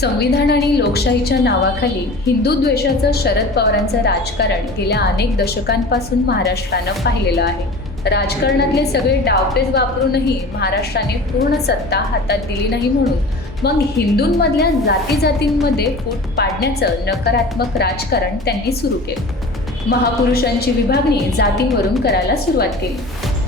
संविधान आणि लोकशाहीच्या नावाखाली हिंदू द्वेषाचं शरद पवारांचं राजकारण गेल्या अनेक दशकांपासून महाराष्ट्रानं पाहिलेलं आहे. राजकारणातले सगळे डावपेच वापरूनही महाराष्ट्राने पूर्ण सत्ता हातात दिली नाही म्हणून मग हिंदूंमधल्या जाती जातींमध्ये फूट पाडण्याचं नकारात्मक राजकारण त्यांनी सुरू केलं. महापुरुषांची विभागणी जातींवरून करायला सुरुवात केली.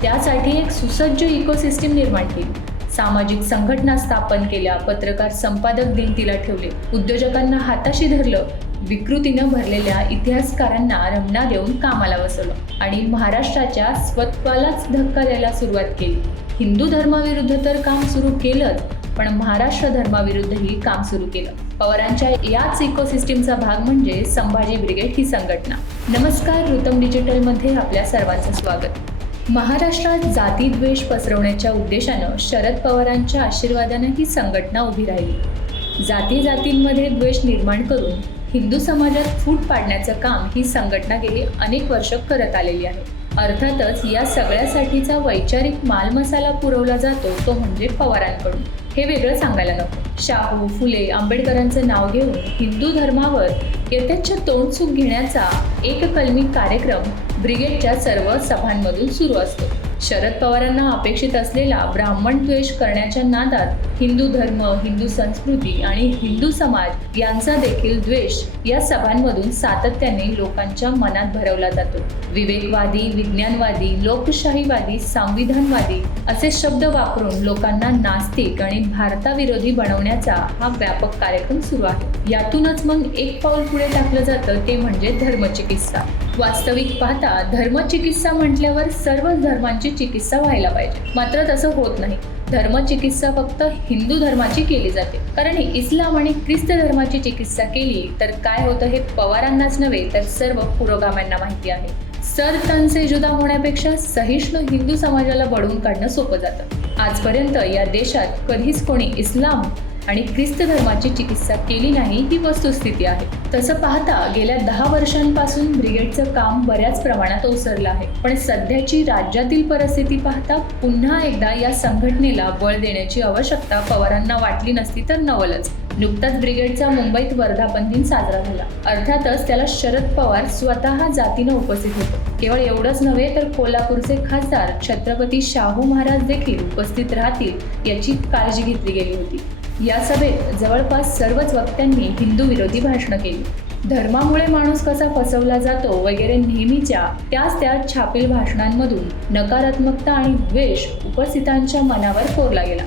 त्यासाठी एक सुसज्ज इकोसिस्टीम निर्माण केली. सामाजिक संघटना स्थापन केल्या पत्रकार संपादक दिन तिला ठेवले. उद्योजकांना हाताशी धरलं विकृतीनं भरलेल्या इतिहासकारांना रमणा देऊन कामाला बसवलं आणि महाराष्ट्राच्या स्वत्वालाच धक्का द्यायला सुरुवात केली. हिंदू धर्माविरुद्ध तर काम सुरू केलंच पण महाराष्ट्र धर्माविरुद्धही काम सुरू केलं. पवारांच्या याच इकोसिस्टीमचा भाग म्हणजे संभाजी ब्रिगेड ही संघटना. नमस्कार ऋतम डिजिटलमध्ये आपल्या सर्वांचं स्वागत. महाराष्ट्रात जातीद्वेष पसरवण्याच्या उद्देशानं शरद पवारांच्या आशीर्वादानं ही संघटना उभी राहिली. जाती जातींमध्ये द्वेष निर्माण करून हिंदू समाजात फूट पाडण्याचं काम ही संघटना गेली अनेक वर्ष करत आलेली आहे. अर्थातच या सगळ्यासाठीचा वैचारिक मालमसाला पुरवला जातो तो म्हणजे पवारांकडून. हे वेगळं सांगायला नको. शाहू फुले आंबेडकरांचं नाव घेऊन हिंदू धर्मावर यथेच्छ तोंडसूक घेण्याचा एक कलमी कार्यक्रम ब्रिगेडच्या सर्व सभांमधून सुरू असतो. शरद पवारांना अपेक्षित असलेला ब्राह्मण द्वेष करण्याच्या नादात हिंदू धर्म हिंदू संस्कृती आणि हिंदू समाज यांचा देखील द्वेष या सभांमधून सातत्याने लोकांच्या मनात भरवला जातो. विवेकवादी विज्ञानवादी लोकशाहीवादी संविधानवादी असे शब्द वापरून लोकांना नास्तिक आणि भारताविरोधी बनवण्याचा हा व्यापक कार्यक्रम सुरू आहे. यातूनच मग एक पाऊल पुढे टाकलं जातं ते म्हणजे धर्मचिकित्सा. वास्तविक पाहता धर्मचिकित्सा म्हटल्यावर सर्व धर्मांची चिकित्सा व्हायला पाहिजे. मात्र तसं होत नाही. धर्मचिकित्सा फक्त हिंदू धर्माची केली जाते. कारण इस्लाम आणि ख्रिस्त धर्माची चिकित्सा केली तर काय होतं हे पवारांनाच नव्हे तर सर्व पुरोगाम्यांना माहिती आहे. सर तनसे जुदा होण्यापेक्षा सहिष्णू हिंदू समाजाला बळून काढणं सोपं जातं. आजपर्यंत या देशात कधीच कोणी इस्लाम आणि ख्रिस्त धर्माची चिकित्सा केली नाही ही वस्तुस्थिती आहे. तसं पाहता गेल्या दहा वर्षांपासून ब्रिगेडचं काम बऱ्याच प्रमाणात ओसरलं आहे. पण सध्याची राज्यातील परिस्थिती पाहता पुन्हा एकदा या संघटनेला बळ देण्याची आवश्यकता पवारांना वाटली नसती तर नवलच. नुकताच ब्रिगेडचा मुंबईत वर्धापन दिन साजरा झाला. अर्थातच त्याला शरद पवार स्वतः जातीनं उपस्थित होते. केवळ एवढंच नव्हे तर कोल्हापूरचे खासदार छत्रपती शाहू महाराज देखील उपस्थित राहतील याची काळजी घेतली गेली होती. या सभेत जवळपास सर्वच वक्त्यांनी हिंदू विरोधी भाषणं केली. धर्मामुळे माणूस कसा फसवला जातो वगैरे नेहमीच्या त्याच त्या छापील भाषणांमधून नकारात्मकता आणि द्वेष उपस्थितांच्या मनावर कोरला गेला.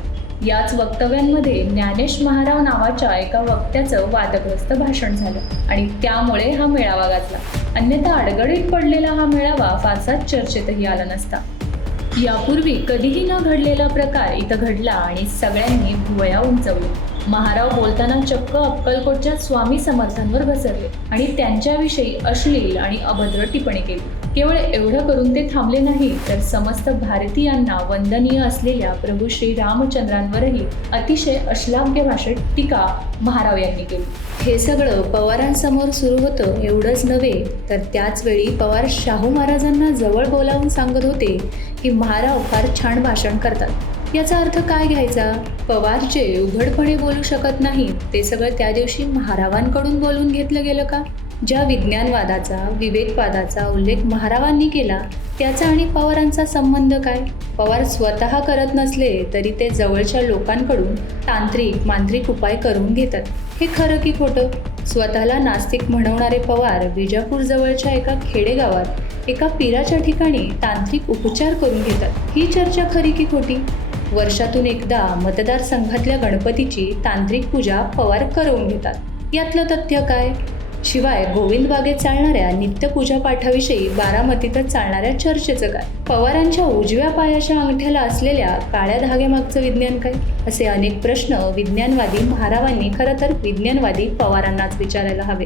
याच वक्तव्यांमध्ये ज्ञानेश महाराव नावाच्या एका वक्त्याचं वादग्रस्त भाषण झालं आणि त्यामुळे हा मेळावा गाजला. अन्यथा अडगडीत पडलेला हा मेळावा फारसा चर्चेतही आला नसता. यापूर्वी कधीही न घडलेला प्रकार इथं घडला आणि सगळ्यांनी भुवया उंचवली. महाराव बोलताना चक्क अक्कलकोटच्या स्वामी समर्थांवर घसरले आणि त्यांच्याविषयी अश्लील आणि अभद्र टिप्पणी केली. केवळ एवढं करून ते थांबले नाही तर समस्त भारतीयांना वंदनीय असलेल्या प्रभू श्री रामचंद्रांवरही अतिशय अश्लाघ्य भाषेत टीका महाराव यांनी केली. हे सगळं पवारांसमोर सुरू होतं एवढंच नव्हे तर त्याचवेळी पवार शाहू महाराजांना जवळ बोलावून सांगत होते की महाराव फार छान भाषण करतात. याचा अर्थ काय घ्यायचा? पवार जे उघडपणे बोलू शकत नाही ते सगळं त्या दिवशी महारावांकडून बोलून घेतलं गेलं का? ज्या विज्ञानवादाचा विवेकवादाचा उल्लेख महारावांनी केला त्याचा आणि पवारांचा संबंध काय? पवार स्वतः करत नसले तरी ते जवळच्या लोकांकडून तांत्रिक मांत्रिक उपाय करून घेतात. हे खरं की खोटं? स्वतःला नास्तिक म्हणवणारे पवार विजापूर जवळच्या एका खेडेगावात एका पीराच्या ठिकाणी तांत्रिक उपचार करून घेतात. ही चर्चा खरी की खोटी? वर्षातून एकदा मतदारसंघातल्या गणपतीची तांत्रिक पूजा पवार करवून घेतात. यातलं तथ्य काय? शिवाय गोविंद बागेत चालणाऱ्या नित्यपूजा पाठाविषयी बारामतीतच चालणाऱ्या चर्चेचं काय? पवारांच्या उजव्या पायाच्या अंगठ्याला असलेल्या काळ्या धाग्यामागचं विज्ञान काय? असे अनेक प्रश्न विज्ञानवादी महारावांनी खरं तर विज्ञानवादी पवारांनाच विचारायला हवे.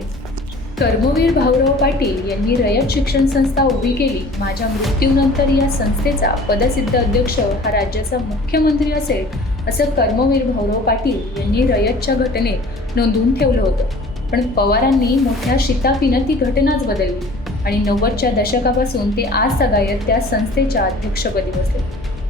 कर्मवीर भाऊराव पाटील यांनी रयत शिक्षण संस्था उभी केली. माझ्या मृत्यूनंतर या संस्थेचा पदसिद्ध अध्यक्ष हा राज्याचा मुख्यमंत्री असेल असं कर्मवीर भाऊराव पाटील यांनी रयतच्या घटनेत नोंदवून ठेवलं होतं. पण पवारांनी मोठ्या शिताफीनं ती घटनाच बदलली. आणि नव्वदच्या दशकापासून ते आज सगायत त्या संस्थेच्या अध्यक्षपदी बसले.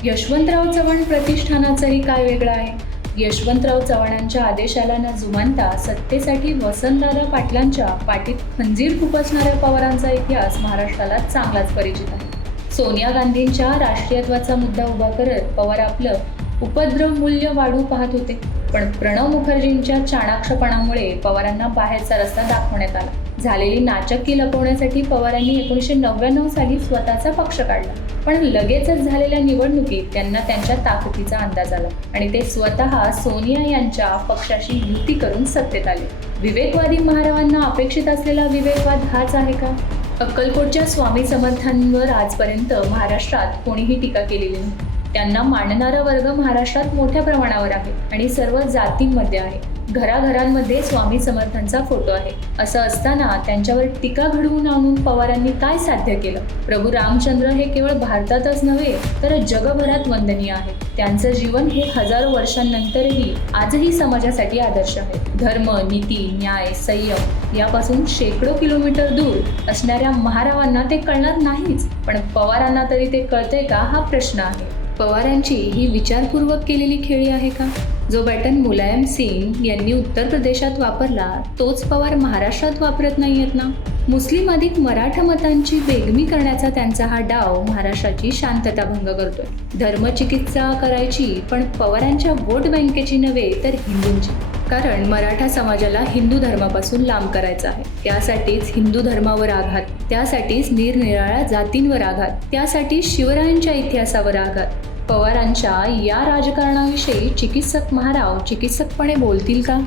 यशवंतराव चव्हाण प्रतिष्ठानाचंही काय वेगळं आहे? यशवंतराव चव्हाणांच्या आदेशाला न जुमानता सत्तेसाठी वसंतदादा पाटलांच्या पाठीत खंजीर खुपसणाऱ्या पवारांचा इतिहास महाराष्ट्राला चांगलाच परिचित आहे. सोनिया गांधींच्या राष्ट्रीयत्वाचा मुद्दा उभा करत पवार आपलं उपद्रव मूल्य वाढवू पाहत होते. पण प्रणव मुखर्जींच्या चाणाक्षपणामुळे पवारांना बाहेरचा रस्ता दाखवण्यात आला. झालेली नाचक्की लपवण्यासाठी पवारांनी एकोणीसशे नव्याण्णव साली स्वतःचा पक्ष काढला. पण लगेचच झालेल्या निवडणुकीत त्यांना त्यांच्या ताकदीचा अंदाज आला आणि ते स्वतः सोनिया यांच्या पक्षाशी युती करून सत्तेत आले. विवेकवादी महारावांना अपेक्षित असलेला विवेकवाद हाच आहे का? अक्कलकोटच्या स्वामी समर्थांवर आजपर्यंत महाराष्ट्रात कोणीही टीका केलेली नाही. त्यांना मानणारा वर्ग महाराष्ट्रात मोठ्या प्रमाणावर आहे आणि सर्व जातींमध्ये आहे. घराघरांमध्ये स्वामी समर्थांचा फोटो आहे. असं असताना त्यांच्यावर टीका घडवून आणून पवारांनी काय साध्य केलं? प्रभू रामचंद्र हे केवळ भारतातच नव्हे तर जगभरात वंदनीय आहे. त्यांचं जीवन हे हजारो वर्षांनंतरही आजही समाजासाठी आदर्श आहे. धर्म नीती न्याय संयम यापासून शेकडो किलोमीटर दूर असणाऱ्या महारावांना ते कळणार नाहीच. पण पवारांना तरी ते कळतंय का? हा प्रश्न आहे. पवारांची ही विचारपूर्वक केलेली खेळी आहे का? जो बॅटन मुलायम सिंग यांनी उत्तर प्रदेशात वापरला तोच पवार महाराष्ट्रात वापरत नाही आहेत ना? मुस्लिम अधिक मराठा मतांची बेगमी करण्याचा त्यांचा हा डाव महाराष्ट्राची शांतता भंग करतोय. धर्मचिकित्सा करायची पण पवारांच्या वोट बँकेची नव्हे तर हिंदूंची. कारण मराठा समाजाला हिंदू धर्मापासून लांब करायचा आहे. त्यासाठीच हिंदू धर्मावर आघात त्यासाठीच निरनिराळ्या जातींवर आघात त्यासाठी शिवरायांच्या इतिहासावर आघात. पवारांच्या या राजकारणाविषयी चिकित्सक महाराव चिकित्सकपणे बोलतील का?